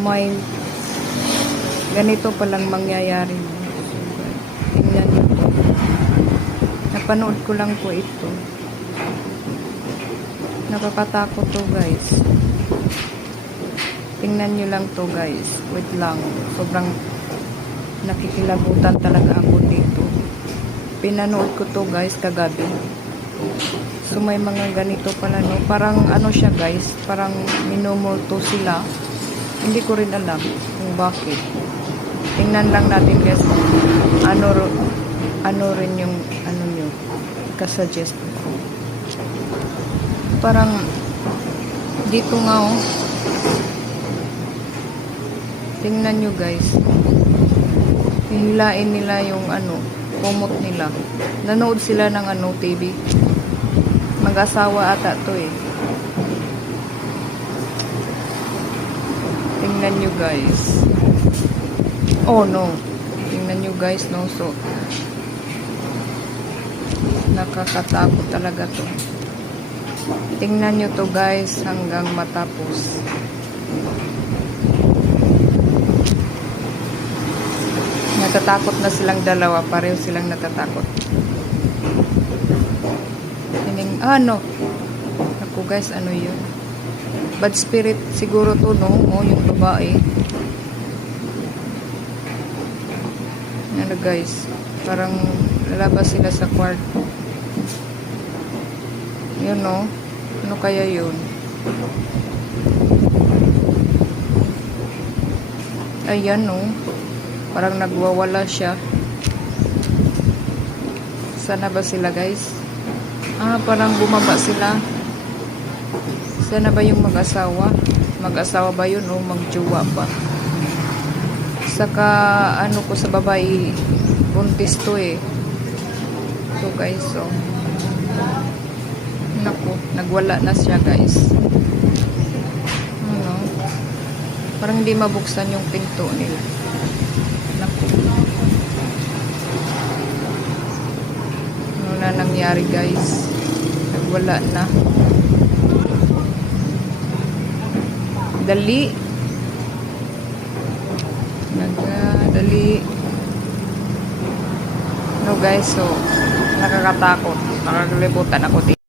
may ganito palang mangyayari. Tingnan nyo to. Napanood ko lang po ito. Nakakatakot to guys. Tingnan nyo lang to guys. Wait lang. Sobrang nakikilabutan talaga ako dito. Pinanood ko to guys kagabi. So may mga ganito pala no. Parang ano siya guys. Parang minumulto sila. Hindi ko rin alam kung bakit. Tingnan lang natin guys kung ano rin yung ano nyo. Kasuggest ko. Parang dito nga oh. Tingnan nyo guys. Hihilain nila yung ano, kumot nila. Nanood sila ng ano, TV. Mag-asawa ata to eh. Tingnan nyo guys. Oh no. Tingnan nyo guys no. So, nakakatakot talaga to. Tingnan nyo to guys hanggang matapos. Natatakot na silang dalawa. Pareho silang natatakot. No. Ako guys, ano yun? Bad spirit siguro to, no? O, yung babae. Ano guys? Parang lalabas sila sa kwarto. Yun, no? Ano kaya yun? Ayan, no? Parang nagwawala siya. Sana ba sila guys? Parang bumaba sila. Sana ba yung mag-asawa? Mag-asawa ba yun o magjowa pa? Saka ano ko sa babae, buntis to eh. So guys, so naku, nagwala na siya guys. Ano? Parang hindi mabuksan yung pinto nila. Naku. Ano na nangyari guys? Nagwala na. Dali. Dali. No guys, so nakakatakot. Nakakalibutan ako dito.